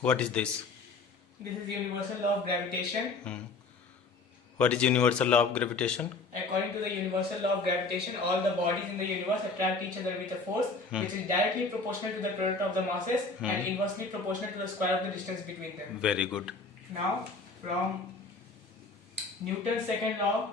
What is this? This is the universal law of gravitation. What is universal law of gravitation? According to the universal law of gravitation, all the bodies in the universe attract each other with a force which is directly proportional to the product of the masses and inversely proportional to the square of the distance between them. Very good. Now, from Newton's second law,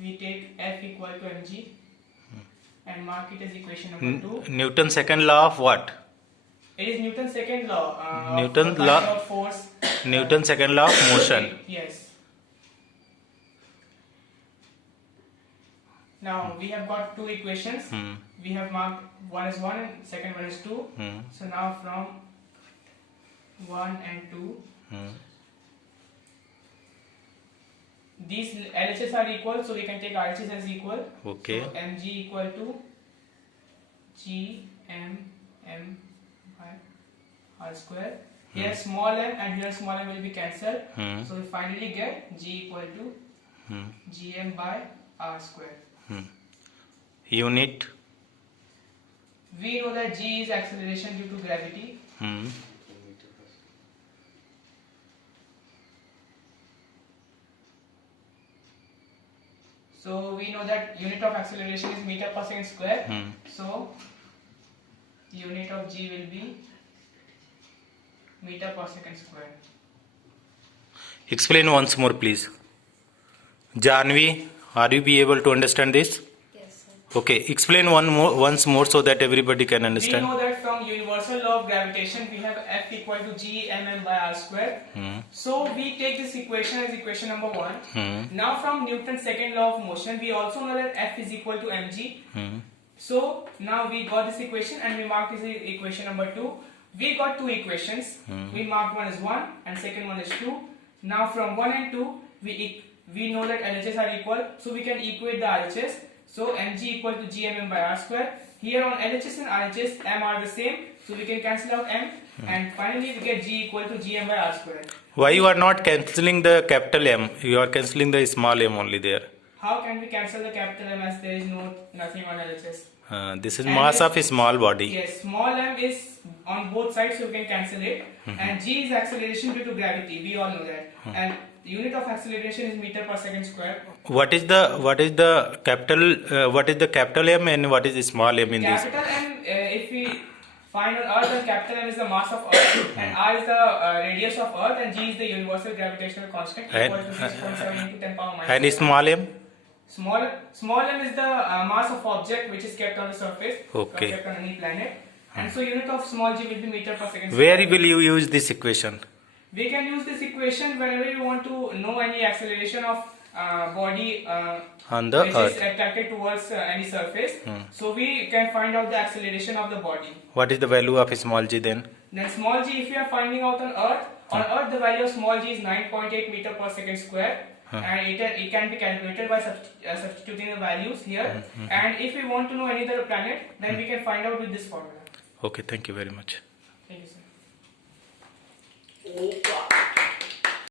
we take F equal to mg and mark it as equation number 2. Newton's second law of what? It is Newton's second law. Newton's law of force. Newton's second law of motion. Yes. Now we have got two equations. We have marked one is 1 and second one is 2. So now from 1 and 2, these LHS are equal, so we can take RHS as equal. Okay. So mg equal to g m by r square. Here small m and here small m will be cancelled. So we finally get g equal to gm by r square. Unit? We know that g is acceleration due to gravity. So we know that unit of acceleration is meter per second square. So unit of g will be meter per second square. Explain once more, please. Janvi, are you be able to understand this? Yes, sir. Okay, explain once more so that everybody can understand. We know that from universal law of gravitation we have F equal to g mm by r square. So we take this equation as equation number 1. Now from Newton's second law of motion we also know that F is equal to mg. So now we got this equation and we marked this equation number 2. We got two equations. We marked one as 1 and second one is 2. Now from 1 and 2 we know that LHS are equal, so we can equate the RHS. So mg equal to gmm by r square. Here on LHS and RHS m are the same, so we can cancel out m and finally we get g equal to gm by r square. Why you are not cancelling the capital M? You are cancelling the small m only there. How can we cancel the capital M as there is nothing on LHS? This is mass of a small body. Yes, small m is on both sides, so we can cancel it. And g is acceleration due to gravity. We all know that. And unit of acceleration is meter per second square. What is the capital M and what is the small m in this? Capital M, if we find on Earth, then capital M is the mass of Earth, and r is the radius of Earth, and g is the universal gravitational constant equal to 6.7 into 10 power minus. And small m? Small m is the mass of object which is kept on the surface, Okay. kept on any planet. And so unit of small g will be meter per second. Where will you use this equation? We can use this equation whenever you want to know any acceleration of body On the which earth. is attracted towards any surface. So we can find out the acceleration of the body. What is the value of small g then? Then small g, if you are finding out on Earth the value of small g is 9.8 meter per second square. And it can be calculated by substituting the values here. And if we want to know any other planet, then we can find out with this formula. Okay, thank you very much. Thank you, sir.